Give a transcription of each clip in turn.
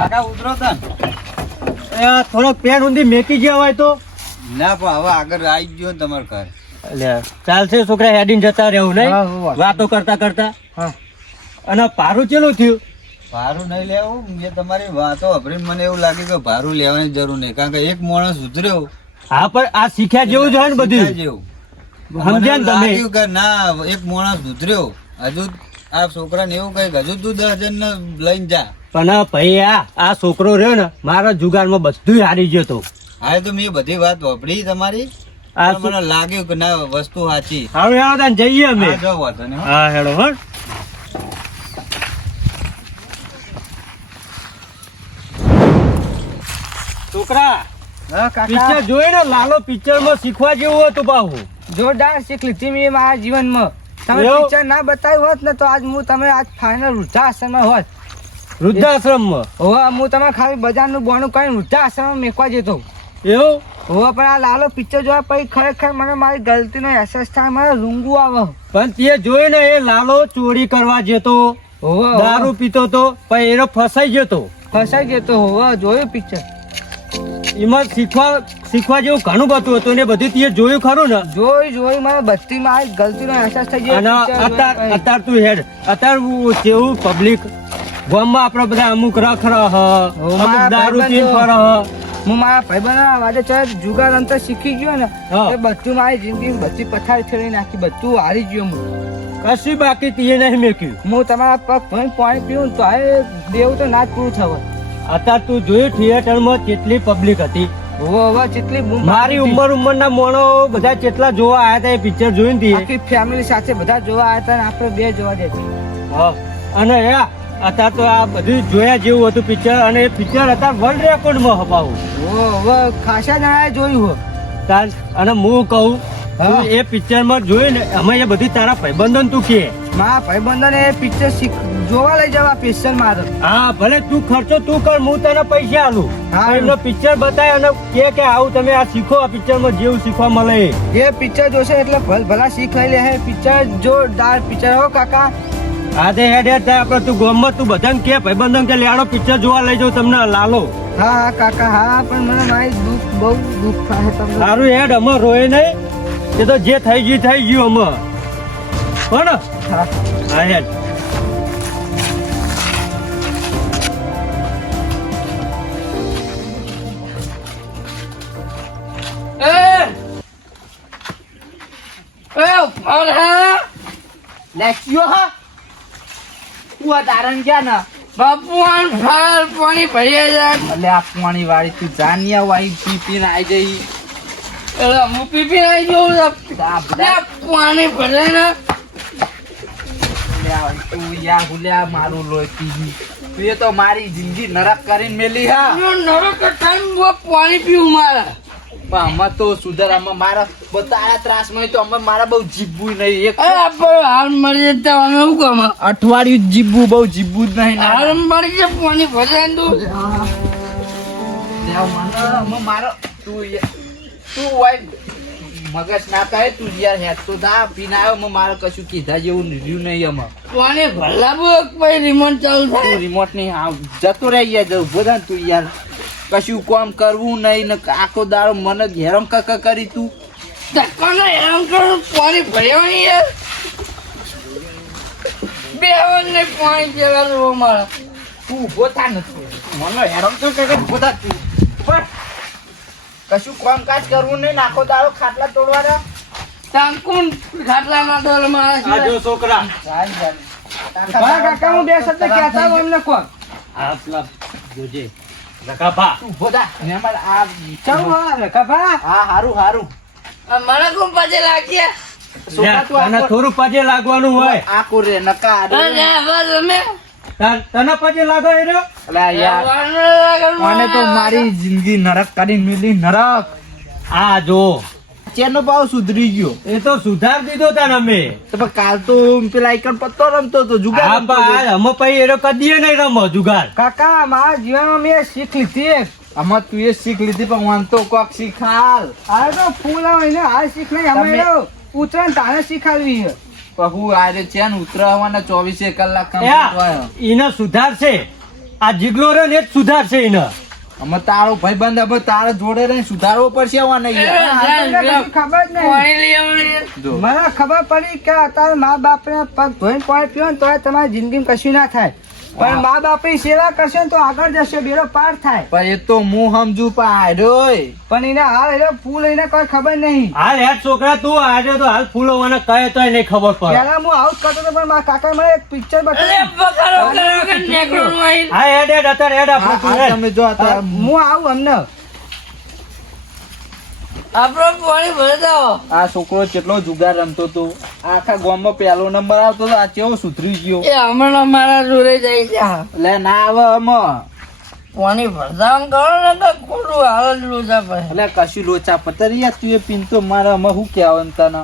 કાકા ઉતરો તન. એ આ થોડોક પેન ઊંધી મેકી ગયા હોય તો? ના પણ હવે આગળ આવી ગયો ને ઘર. એટલે ચાલશે છોકરા હેડીને જતા રહેવું નહીં? વાતો કરતા કરતા. અને પારું ચેલું થયું? ભારું નહીં લેવું મેં તમારી વાતો સાંભળીને મને એવું લાગે કે ભારું લેવાની જરૂર નહીં કારણ કે એક માણસ ઉતર્યો. હા પણ આ શીખ્યા જેવું જ હોય ને બધું. જેવું. સમજ્યા ને તમે? લાગ્યું કે ના એક માણસ ઉતર્યો. હજુ આ છોકરાને એવું કઈ હજુ તું દસ હજાર ને લઈને જા. પણ ભાઈ આ આ છોકરો રહ્યો ને મારા જુગારમાં બધું હારી ગયો તો. હા તો મેં બધી વાત વાપરી તમારી. આ મને લાગ્યું કે ના વસ્તુ સાચી. હવે હેડો તાન જઈએ અમે. હા, હેડો હો. છોકરા પિક્ચર જોઈ ને લાલો પિક્ચરમાં શીખવા જેવું હતું બહુ. જોરદાર શીખ લીધી મેં મારા જીવનમાં. તમે? પિક્ચર ના બતાવ્યું હોત ને તો આજ હું તમે આજ ફાઇનલ વૃદ્ધાશ્રમ હોત. વૃદ્ધાશ્રમમાં હોવા હું તમે ખાલી બજારનું બોનું કરીને વૃદ્ધાશ્રમમાં મેકવા જતો. એવું? હોવા પણ આ લાલો પિક્ચર જોવા પછી ખરેખર મને મારી ગલતીનો અહેસાસ થાય મને રૂંગું આવે. પણ તે જોયું ને એ લાલો ચોરી કરવા જતો હવે દારૂ પીતો તો પણ એનો ફસાઈ જતો. ફસાઈ જતો હોવા જોયું પિક્ચર એમાં શીખવા શીખવા જેવું ઘણું બધું હતું ને બધું તે જોયું ખરું ને? જોઈ જોઈ મને બધી મારી ગલતીનો અહેસાસ થઈ ગયો અને અત્યાર અત્યાર તું હેડ. અત્યાર જેવું પબ્લિક ગામમાં આપડે બધા અમુક રખ રહ અમુક દારૂ પીને ભાઈબંધો- હું મારા ભાઈબંધના વાજે ચાલ જુગાર અંતર શીખી ગયો ને. એ બધું મારી જિંદગી બધી પથારી છેડી નાખી બધું હારી ગયો હું કશું બાકી તીએ નહીં મેક્યું હું તમારા પગ ભઈને પાણી પીવું તો આ દેવું તો ના જ પૂરું થવા અત્યારે તું જોયું થિયેટરમાં કેટલી પબ્લિક હતી મારી ઉંમર ઉંમર ના મોણો બધા કેટલા જોવા આવ્યા હતા એ પિક્ચર જોઈને હતી. ફેમિલી સાથે બધા જોવા આવ્યા હતા આપણે બે જોવા જતી હા. અને અત્યારે તો આ બધું જોયા જેવું હતું પિક્ચર અને એ પિક્ચર હતા વર્લ્ડ રેકોર્ડમાં હપાવું ખાસા જણાએ જોયું હો. તાર અને હું કહું એ પિક્ચરમાં જોયું ને અમે એ બધી તારા ભાઈબંધન તું કે. મારા ભાઈબંધન એ પિક્ચર જોવા લઈ જવા પિક્ચર મારે. હા ભલે તું ખર્ચો તું કર હું તને પૈસા આલું હા. એમનો પિક્ચર બતાય અને કે કે આવું તમે આ શીખો આ પિક્ચરમાં જેવું શીખવા મળે. એ. પિક્ચર જોશે એટલે ભલ ભલા શીખ લઈ લે પિક્ચર જોરદાર પિક્ચર હો કાકા. હા તે હેડ હેડ થાય આપણે તું ગમત તું બધાને કે ભાઈબંધો કે લેડો પિક્ચર જોવા લઈ જાઉં તમને લાલો. હા હા કાકા હા પણ મને મારી દુઃખ બહુ દુઃખ થાય તમને. સારું હેડ અમે રોય નહીં એ તો જે થઈ ગયું થઈ ગયું અમે હો. ને હા હા. હેડ લેક્યો હા. તું તારણ ગયા ને બાપુઆન ફાર પાણી ભરીએ જાય. એટલે આ પાણી વાળી તું જાનિયા વાળી પીપી ને આઈ જઈ. એટલે હું પીપી આવી છું. પાણી ભરે ને. મારું લોહી તું એ તો મારી જિંદગી નરક કરીને મેલી હા. નરક નરો પાણી પીવું મારે. પણ આમાં તો સુધારામાં મારા બધા ત્રાસમાં તો અમે મારા બહુ જીભવું નહીં. એક હાલ મરી જતા અમે શું કામ? અઠવાડિયું જીભવું બહુ જીભવું જ નહીં હાલ મરી જાય પાણી ભરાય તું. મારો તું તું હોય મગજ ના થાય તું યાર હેત તો થા પીને આવ્યો માં મારે કશું કીધા જેવું રહ્યું નહીં એમાં. કોને બહુ પછી રિમોટ ચાલુ થાય. રિમોટ નહીં આવ જતો રહી જાય બધા તું યાર. કશું કોમ કરવું નહીં ને આખો દાડો મને હેરમ કક કરી તું. ધક્કાનો હેરમ કરું પાણી ભર્યા યાર. બે ને પાણી પીવાનું મારા તું ઊભો થા નથી મને હેરમ તો કક ઊભો થા તું? કશું કામ કાજ કરવું નહીં નાખો તારો ખાટલા તોડવાના. તાંકુન ખાટલા ના આ મારે જો છોકરા. કાકા હું બે શબ્દ કહેતા હું એમને કોણ? આપલા જોજે. રકાભા તું ઊભો થા. મહેમાન આ ચમ હા કભા હા હારું હારું. મને કોણ પાજે લાગ્યા? છોકરા તું તને આખો- થોડું પજે લાગવાનું હોય. આ રે નકા તમે તને પછી લાગો એ રહ્યો? અલા યાર મને તો મારી જિંદગી નરક કરી મિલી નરક. આ જો ચેનો ભાવ સુધરી ગયો. એ તો સુધાર દીધો તને અમે. તો કાલ તો પેલા આઈકન પત્તો રમતો તો જુગાર હા અમે પછી એનો કદીએ નહીં રમો જુગાર. કાકા મારા જીવનમાં મેં શીખ લીધી આમાં તું એ શીખ લીધી પણ વાંધો તો કોક શીખાલ. અરે તો ફૂલ આવે ને આ શીખ નહીં અમે ઉતરણ તારે શીખાડવી છે. હું આજે છે ને ઉતરવાના ચોવીસે કલાક એને સુધાર છે આ જીગલો રે ને સુધારશે એને અમે તારો ભાઈબંધ હવે તારા જોડે રહીને સુધારવો પડશે આવા ખબર નહીં. મને ખબર પડી કે અત્યારે મા બાપ ને પગ ધોઈને પાણી પીવો ને તો તમારી જિંદગીમાં કશું ના થાય. પણ મા બાપની સેવા કરશે તો આગળ જશે બેડો પાર થાય. પણ એ તો હું સમજુ પાડોય પણ એને હાલ એટલે ફૂલ એને કોઈ ખબર નહીં. હાલ હેડ છોકરા તું આજે તો હાલ ફૂલોવાના કહે તોય નહીં ખબર પડે. પેલા હું આવું જ કરતો તો પણ મારા કાકા મને એક પિક્ચર બતાવ્યું. હા હેડ હેડ અત્યારે હેડ આપણે તું. તમે જો અત્યારે હું આવું અમને. આપણો પાણી ભરી દો. આ છોકરો કેટલો જુગાર રમતો હતો આખા ગામમાં પહેલો નંબર આવતો હતો આ કેવો સુધરી ગયો. એ હમણાં મારા જોડે જાય છે. હા. એટલે ના આવે આમાં પાણી ભરતા કરો ને તો ખોટું હાલ લોચા પડે. એટલે કશું લોચા પતરી તું એ પીનતો મારા આમાં શું કહેવાનું તને?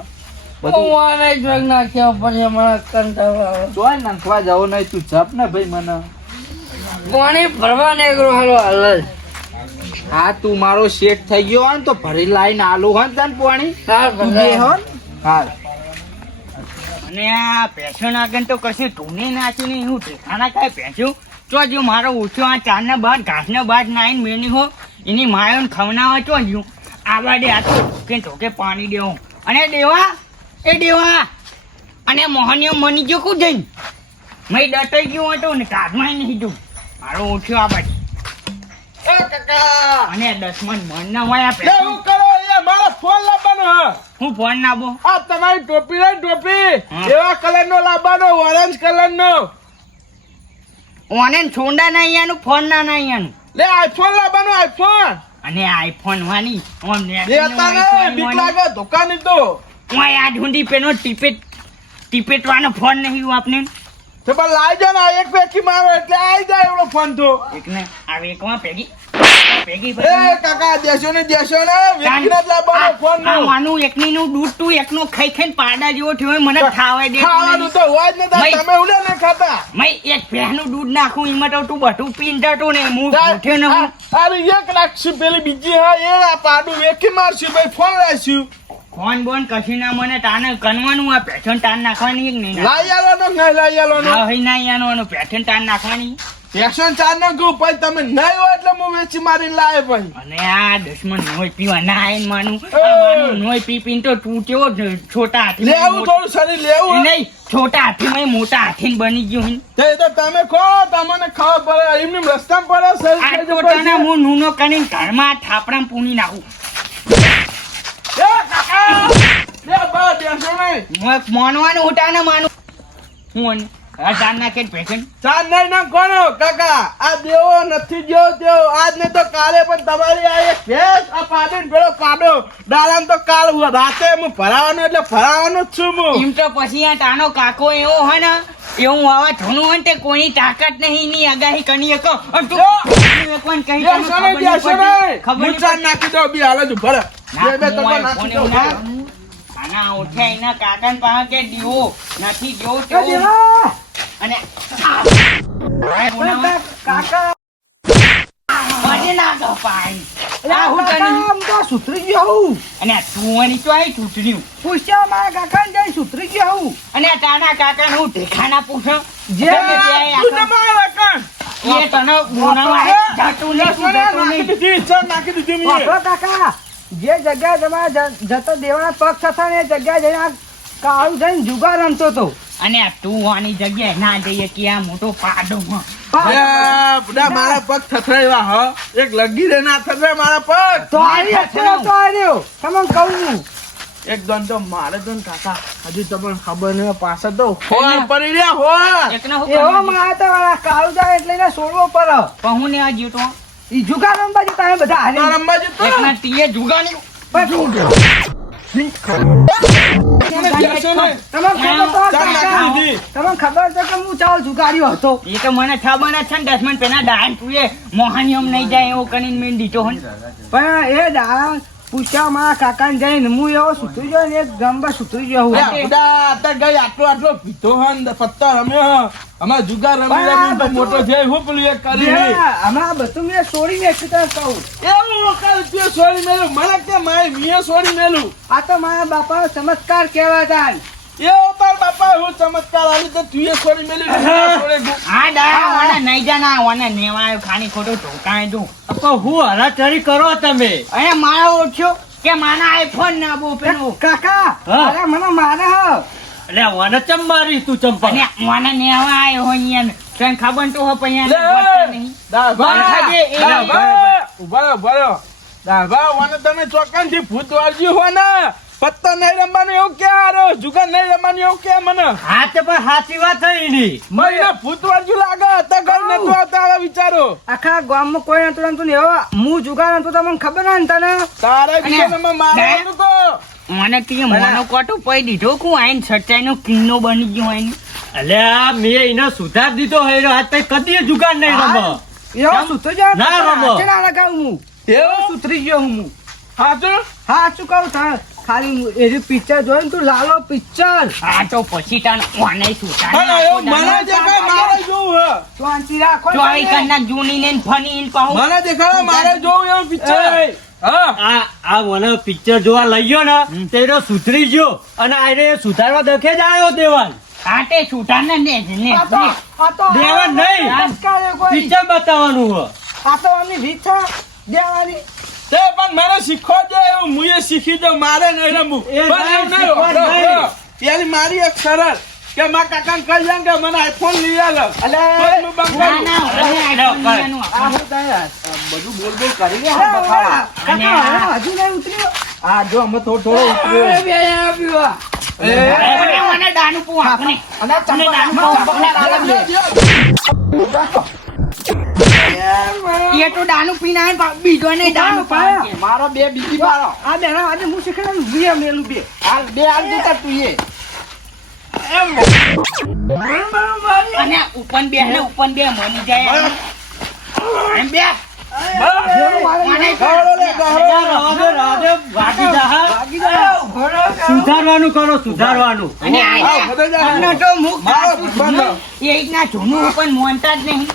બધું નાખ્યા પછી અમારા કંટાળો આવે. જોઈ નાખવા જાવ નહીં તું જપ ને ભાઈ મને. પાણી ભરવા નીકળો હાલો હાલ જ. હા તું મારો શેઠ થઈ ગયો હોય ને તો ભરી લાઈન આલુ હોય ને તને પાણી. હાલ? અને આ પેશન આગળ તો કશું તું નાખ્યું નહીં હું ઠેકાણા કાંઈ પેસ્યું તો જો મારો ઓછો આ ચારના બાદ ઘાસના બાદ નાઈને મેની હો. એની માયોને ખવનાવા ચો જ્યું. આવા દે આ તો ઢોકે ઢોકે પાણી દેવું. અને દેવા એ દેવા. અને મોહનીઓ મની ગયો કું જઈને? મેં ડટાઈ ગયું હતું ને કાઢમાં નહીં જોયું મારો ઓછો આ બાજુ. અને દસમન મન ના હોય આપણે. પેશન કરો એ મારો ફોન લાવવાનો હું. ફોન લાવો? આ તમારી ટોપી રે ટોપી. એવા કલર નો લાવવાનો ઓરેન્જ કલર નો ઓરેન્જ છોંડા ના અહીંયાનું ફોન ના ના અહીંયાનું. લે આઈફોન લાવવાનો આઈફોન અને આઈફોન વાની ઓમ ને બીક લાગે દુકાન તો હું આ ઢૂંઢી પેનો ટીપેટ વાનો ફોન નહીં આપને. તો પણ લાવી જાઓ ને આ એક પેકી મારો એટલે આવી જાય એવડો ફોન તો. એકને આ વેકમાં ભેગી ભેગી. એ કાકા દેશો ને દેશો ને વેચીને જ લાવવાનો ફોન આ નો. વાનું એકનીનું દૂધ તું એકનો ખાઈ ખાઈને પાડા જેવો થયો મને ખાવાય દે ખાવાનું તો હોય જ ને તમે ઉડે ને ખાતા. મેં એક ભેંનું દૂધ નાખું એમાં તો તું બધું પીન જતો ને હું ઉઠ્યો ને હું. એક રાખશું પેલી બીજી હા એ આ પાડું વેકી મારશું ભાઈ ફોન લાવશું ફોન બોન કશું ના મને તાને કનવાનું આ પેઠણ તાન નાખવાની નહીં કે નહીં લાવી આલવાનો? હા હોય ના યાનો પેઠણ તાન નાખવાની. એકસો ચાર નો કહું પછી તમે નહીં હોય એટલે હું વેચી મારી લાવે પછી અને આ દુશ્મન નોય પીવા ના આઈ માનું. નોય પી પીને તો તું કેવો છોટા હાથી લેવું થોડું શરીર લેવું નહીં છોટા હાથી મોટા હાથી બની ગયો હું તે તો તમે કહો તમને ખબર પડે એમને રસ્તા પડે શરીર આ છોટાના હું નૂનો કરીને ઘરમાં થાપડામાં પૂની નાખું. એ કાકા! લે બા, બેસો નહીં. મોનવાનું હોટા માનું. હું અને હજાર નાખે પેશન ચાર નહીં ના કોનો? કાકા આ દેવો નથી જો તેવો આજ ને તો કાલે પણ તમારી આ એક ભેંસ આ પાડો પેલો પાડો દાડામાં તો કાલ હું રાતે હું ભરાવાનો એટલે ભરાવાનો જ છું હું. એમ તો પછી આ તાનો કાકો એવો હોય ને એવું આવા ધોનું હોય તે કોઈની તાકાત નહીં ની આગાહી કરી શકો. અને તું એકવાર કહી તને ખબર નહીં બેસો પડતી. નહીં. ખબર હું ચાર નાખી દઉં બી હાલ જ ભરે ના, બે બે હું નાખી ફોન ના. ઓઠે એના કાકાને પાસે કે દીવો નથી જો એ દેવા! અને કાકા. મને ના ગપાય. આ હું કાકા, તને- આમ તો સુધરી ગયો અને આ તો આઈ તૂટર્યું. પૂછ્યા મારા કાકાને જઈને સુધરી ગયો અને તારા કાકા હું ઢેખાના પૂછો. જે જગ્યા તું એ તને જાતું નહીં, નાખી દીધી મેં. કાકા જે જગ્યાએ તમારે જતો દેવાના પક્ષ હતા ને એ જગ્યા જઈને કાળું જઈને જુગાર રમતો હતો. અને આ તું આની જગ્યાએ ના જઈએ કે આ મોટો પાડો. બધા મારા પગ થથરાવ્યા હ. એક લગી રે ના થથરાય મારા પગ. તો આવી અત્યારે તો આવ્યો તમને કહું. એક દોન તો મારે તો કાકા. હજુ તમને ખબર નહીં હોય, તો ફોન પડી રહ્યા હો એવો મારા તો વાળા કાળું જાય એટલે ને છોડવો પડે. પણ હું ને આ જીવતો ઈ જુગાર રમવા જતા તમે બધા હારી. તારા અંબાજી તો. એકના ટીએ બેસો નહીં. ખબર છે કે હું ચાલ જુગાર્યો હતો એ તો મને ખબર છે ને દસ મિનિટ પહેલા ડાયન તું મોહનિયમ નહીં જાય એવો કરીને મેં દીધો. પણ એ દાડા પૂછ્યા મારા કાકાને જઈને હું એવો સુતરી ગયો ને એક ગંબા સુધરી ગયો હું. અત્યારે ગઈ આટલો આટલો પીધો હે ને પત્તા રમ્યો. અમાર જુગાર રમી મોટો છે હું પેલું એક કરી હમણાં બધું મેં છોડી મેં તને કહું. એવું વખત તે છોડી મેલું? મને કે મારે મેં છોડી મેલું? આ તો મારા બાપા ચમત્કાર કહેવાતા એવો તાર બાપા એવો ચમત્કાર આલી તો તું એ છોડી મેલી તું છોડે ગુ. આ દા વાના નહીં જાના વાના નેવાયો ખાની ખોટું ઢોકાય તું પણ હું હરાચરી કરો તમે? અને મારો ઓછો કે માના આઈફોન ના બો પેલું. કાકા અરે મને મારે હ. એટલે વાને ચમ મારી તું ચંપા. અને વાના નેવા આયો હોય અહીંયા તને ખબર તો હો પૈયા નહીં. ઊભા ઊભા તમે ચોક્કસથી ભૂત વાળજી હો ને. પત્તા નહીં રમવાનું એવું કે હારો? જુગાર નહીં રમવાનું એવું કે મને? હા તે પણ સાચી વાત થઈ ની મને ભૂત વાળજી લાગે તો ઘર નતું આવતા હવે વિચારો. આખા ગામમાં કોઈ નતું રમતું ને એવો હું જુગાર રમતો તમને ખબર ના તને? તારે બીજા નંબર મારવાનું તો મને તીએ મોનો કોટો પઈ દીધો કું આઈન સચ્ચાઈ નો કિન્નો બની ગયો આઈન. અલે આ મેં એને સુધાર દીધો હૈરો આજ તઈ કદી જુગાર નહીં રમો. એવો સુતો જા ના રમો. કેના લગાવું હું. એવું સુધરી ગયો હું હું. હાચું? હા શું કહું તાર? ખાલી એવી પિક્ચર જોઈને તું લાલો પિક્ચર આ તો પછી તને પણ એવું મને દેખાય મારે જોવું હે. શાંતિ રાખો ચોઈ કરના જૂની ને ફની ને પાઉ મને દેખાડો મારે જોવું એમ પિક્ચર હા. આ આ મને પિક્ચર જોવા લઈ ગયો ને તેરો સુધરી ગયો. અને આરે સુધારવા દખે જ આવ્યો દેવાન. આટે છૂટા ને ને ને. આ તો આ તો દેવા નહીં. પિક્ચર બતાવવાનું હો આ તો આની રીત છે દેવાની. તે પણ મને શીખવા દે એવું મુએ શીખી દઉં મારે નહીં રમવું. પેલી મારી એક સરળ કે માં કાકાને કહી જાય કે મને આઈફોન લઈ આલો બંધ આપણે. બોલ બોલ કરી કાકા, હજુ નહીં ઉતર્યો હા જો અમે થોડો થોડો ઉતર્યો. મને દાનું પુ આપને અને અને દાનું ચંપા- પુ આપને. એ તો દાનું પીને આવીને બીજો ને દાનું પાયા. મારો બે બીજી પાડો આ બેના આજે હું શીખવાડું બે મેલું બે. હાલ બે હાલ દીધા તું એ. અને ઉપર બે ને ઉપર બે મની જાય એમ. બે? મને ગાળો લે, ગાળો. રવા દે, રવા દે, વાગી જા. હા. સુધારવાનું કરો સુધારવાનું. એ રીતના જૂનું પણ મોનતા જ નહીં.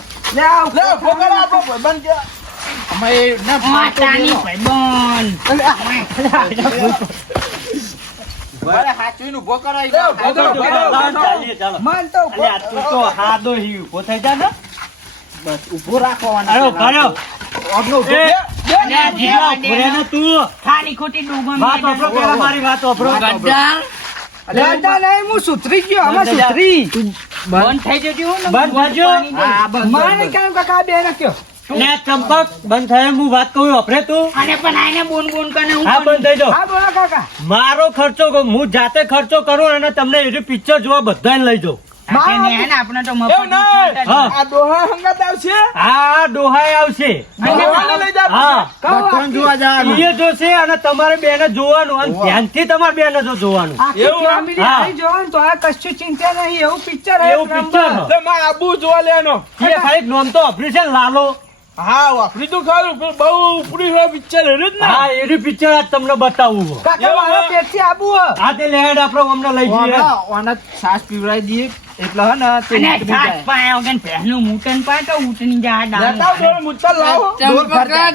ઊભો રાખવાનો ખોટી મારી વાત સુધરી ગયો સુધરી બંધ થઈ જતી બંધ થજો. મારે. કેમ કાકા ચંપક બંધ થાય હું વાત કહું વાપરે તું. અને પણ આને બોન બોન કરીને હું હા બંધ થઈ જાઓ હા બોલો કાકા. મારો ખર્ચો હું જાતે ખર્ચો કરું અને તમને એવી પિક્ચર જોવા બધાને લઈ જાઉં. આપણે તો. આ ડોહા હંગાત આવશે? આવશે. જોવા જવાનું. એ જોશે અને તમારે બેને જોવાનું. અને ધ્યાનથી તમારે બેને જો જોવાનું. એવું જોવાનું તો આ કશું ચિંતા નહીં. એવું પિક્ચર એવું પિક્ચર આબુ જોવા લેવાનો. એ ખાલી નોમ તો ઓપરેશન લાલો. હા વાપરી તો ખરું પણ બહુ ઉપડી હોય પિક્ચર હેરું જ ને. હા એની પિક્ચર આજ તમને બતાવું કાકા મારા પેટથી આબુ હે. તે લેડ આપણે અમને લઈ જઈએ. ઓના- ઓના પીવડાવી દઈએ. એટલે હે ને તે અને જાય. પાયા પહેલું મૂટન પાય તો ઉઠની જાય આ ડાળું. લેતા આવો, મુદ્દા લાવો.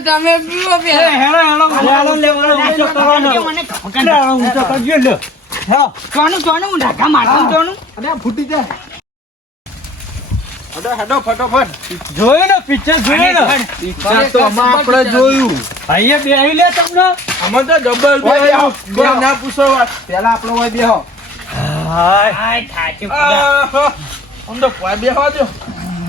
તમે પીવો એ હેડો હેડો હેડો લેવાનો ઊંચો કરવાનો મને ખબર ઊંચો કરજો લે હેડો ચોનું ચોનું ઢાકા મારતું ચોનું અને ફૂટી જાય. હેડો હેડો ફટોફટ. જોયું ને પિક્ચર જોયું ને? પિક્ચર તો આપણે જોયું. અહીંયા બેહી લે તમને? અમે તો ડબલ બે ના પૂછો પેલા આપણો હોય બેહો. હાય. આય થાચું આમ તો કોઈ બેહવા દો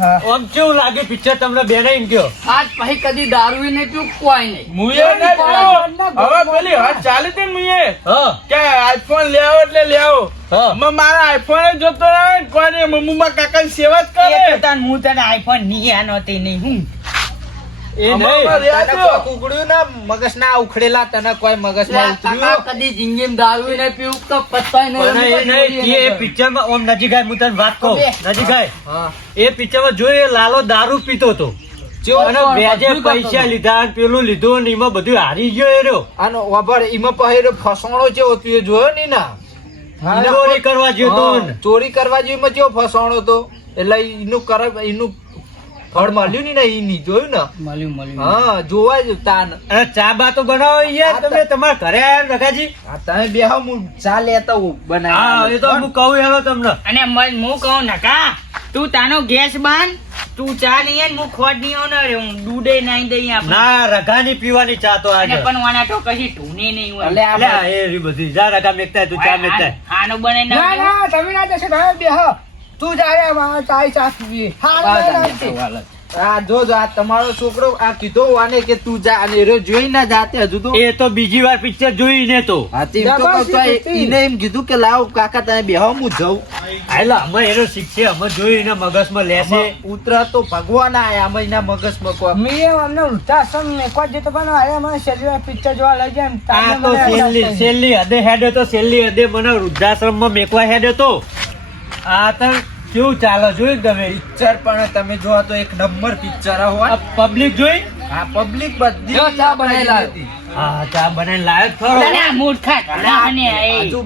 આમ કેવું લાગે પિક્ચર તમને બેને એમ કયો? આજ પછી કદી દારૂ નહીં પીવું કોઈ નહીં. મુએ નહીં પીવો. હવે પેલી વાત ચાલી હતી મુએ? કે આઈફોન લેવો એટલે લેવો હા. મારા આઈફોન જોતો રહે કોઈ નહીં મમ્મા કાકા સેવા જ કરે. હું તને આઈફોનની આનો તે નહીં હું એ અમારમાં નહીં રહ્યા તને છો. કોક ઉગડ્યું ને? મગજ ના ઉખડેલા તને કોઈ મગજમાં કદી જિંદગીમાં દારૂ નહીં પીવું તો પત્તાય નહીં પણ એ રમવું, નહીં કદી એ નહીં પિક્ચરમાં ઓમ નજીક આય હું તને વાત કહું. નજીક આય હા એ પિક્ચરમાં જોઈએ લાલો દારૂ પીતો હતો. અને પૈસા લીધા પેલું લીધું ને એમાં બધું હારી ગયો એ રહ્યો. આનો એમાં પહેર્યો ફસોણો જેવો તું જોયો ની? ના ચોરી કરવા જેવો તો ચોરી કરવા જેવો ફસણો હતો. તો એટલે એનું કર એનું ફળ મળ્યું ની ને ઈ ની જોયું ને? મળ્યું મળ્યું. હા જોવાય જ તાન. અરે ચા બા તો બનાવો યાર તમે તમારા ઘરે આયા રખાજી? હા તમે બે હું ચા લેતા હું હા એ તો હું કહું હેલો તમને. અને હું કહું નકા તું તાનો ગેસ બાંધ તું ચા નહીં ને હું ખોટ નહીં આવું ને હું દૂધે નાઈ દઈ આપ. ના રઘાની પીવાની ચા તો આજે. પણ વાના તો કશી ઢૂંઢે નહીં હોય. એટલે અલે આ એ રી બધી જા રઘા મેકતા તું ચા મેકતા આનો બને ના ના તમે ના જશો તમે બેહો તું જાય મારા ચાય ચા પીવી આ જો જો આ તમારો છોકરો આ કીધો વાને કે તું જા અને એરો જોઈ ના જાતે હજુ તો. એ તો બીજી વાર પિક્ચર જોઈને તો. હાથી એમ તો કહું એને એમ કીધું કે લાવ કાકા તને બેહો હું જઉં. હાલો અમે એરો શીખશે અમે જોઈને મગજમાં લેશે. ઉતરા તો ભગવાન આયા અમે એના મગજમાં કોક મેં અમને વૃદ્ધાશ્રમ મેકવા જતો પણ અરે અમે શરીર પિક્ચર જોવા લઈ જાય આ તો છેલ્લી છેલ્લી હદે હેડે તો છેલ્લી હદે મને વૃદ્ધાશ્રમમાં મેકવા હેડે તો. આ તો કેવું ચાલે જોયું તમે? પિક્ચર પણ તમે જોવા તો એક નંબર પિક્ચર હોય પબ્લિક જોઈ? આ પબ્લિક બધી ચા બનાવેલા. હા ચા બનાવીને લાયો જ ખરો. અરે આ મૂર્ખા ઘણા હજુ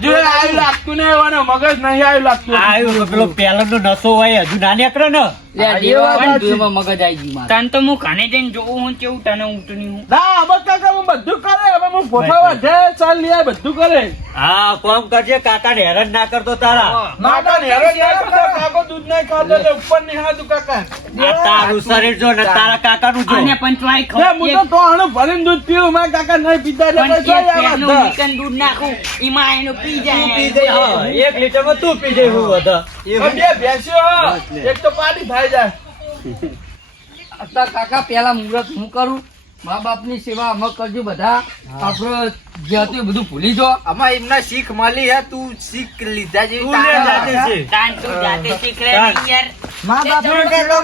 હજુ આવ્યું લાગતું નહીં હોય ને મગજ નહીં આવ્યું લાગતું. આયો પેલો પેલાનો નશો હોય હજુ ના નીકળે ને. લે, આ દેવા પણ દેવામાં મગજ આવી ગયું તને તો હું ઘણે જઈને જોઉં હું કેવું તને ઉઠું હું? ના હવે કાકા હું બધું કરે. હવે હું પોતાવા છે ચાલ લઈ બધું કરે. હા કોમ કરજે કાકા ને હેરાન ના કરતો તારા. કાકા ને હેરાન ના કરતા, કાકો દૂધ નહીં ખાતો એટલે ઉપર નહીં ખાતું કાકા. તારું શરીર જો ને તારા કાકા નું જો હું તો ભરીને દૂધ પીવું મારા કાકા નહીં પીતા એટલે પણ દૂધ નાખું ઈમાં એનું પી જાય પી જાય. હા, એક લીટરમાં તું પી જઈ હું બધા પણ બે ભેંસ્યો એક તો પાડી થાય જાય અત્યારે કાકા પેલા મુહૂર્ત હું કરું મા બાપની સેવા અમે કરજો બધા આપડે જે હતું એ બધું ભૂલી જો આમાં એમના શીખ મળી હે તું શીખ લીધા જેવી જાતે હે. છે. તાન તું જાતે શીખરે તાન. યાર મા બાપ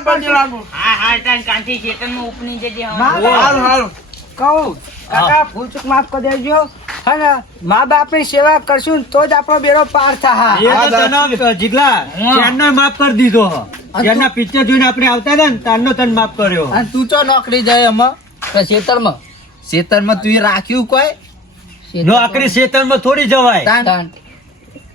પછી લાગુ. હા હા તાન કાંથી નું ઉપની જે. મા હાલ, હાલ. કહું કાકા ભૂલ ચૂક માફ કરી દેજો. અને મા બાપની સેવા કરશું તો જ આપણો બેડો પાર થાય. જીગલા ચારનો માફ કરી દીધો. હો. પિક્ચર જોઈને આપણે આવતા હતા ને તારનો તન માફ કર્યો. અને તું ચો નોકરી જાય એમાં તો ખેતરમાં ખેતરમાં તું એ રાખ્યું કોઈ? નોકરી શેતરમાં થોડી જવાય.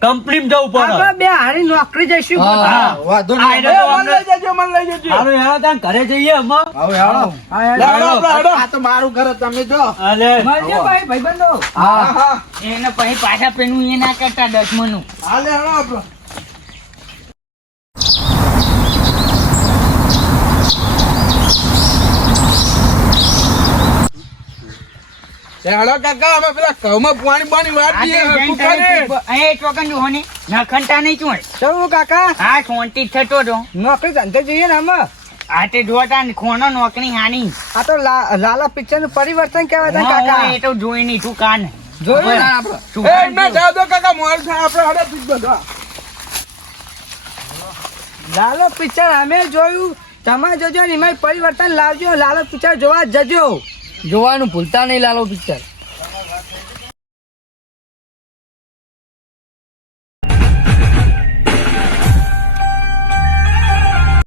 કંપનીમાં જવું આપણે પડે બે હારી નોકરી જઈશું. હા. વાંધો નહીં. મન લઈ જજો મન લઈ જજો. હાલો યાર તાન ઘરે જઈએ અમે હવે હાલો. હાલો, આ તો મારું ઘર તમે જો. અલે. મળજો ભાઈ ભાઈબંધો. હા હા. એને પછી પાછા પેનું એ ના કરતા દસમાનું. હાલે હાલો આપણે એ કાકા અમે પેલા ઘઉંમાં પાણી પાણી વાળીએ હરખું કરે. એ ચોકન જો ને નખંટા નહીં ચોય ચલો કાકા. હા શાંતિ થતો તો નોકરી ધંધે જઈએ ને અમે આ તે જોતા ખોનો નોકરી હાની. આ તો લાલા પિક્ચરનું પરિવર્તન કહેવાય છે કાકા. એ તો જોઈ નહીં તું કાન જોયું ને? આપણે? એ કાન જાવ દો કાકા મોડું થાય આપણે હાડે પીક બધા. લાલો પિક્ચર અમે જોયું. તમે જોજો ને એમાં પરિવર્તન લાવજો લાલો પિક્ચર જોવા જજો. જોવાનું ભૂલતા નહીં લાલો પિક્ચર.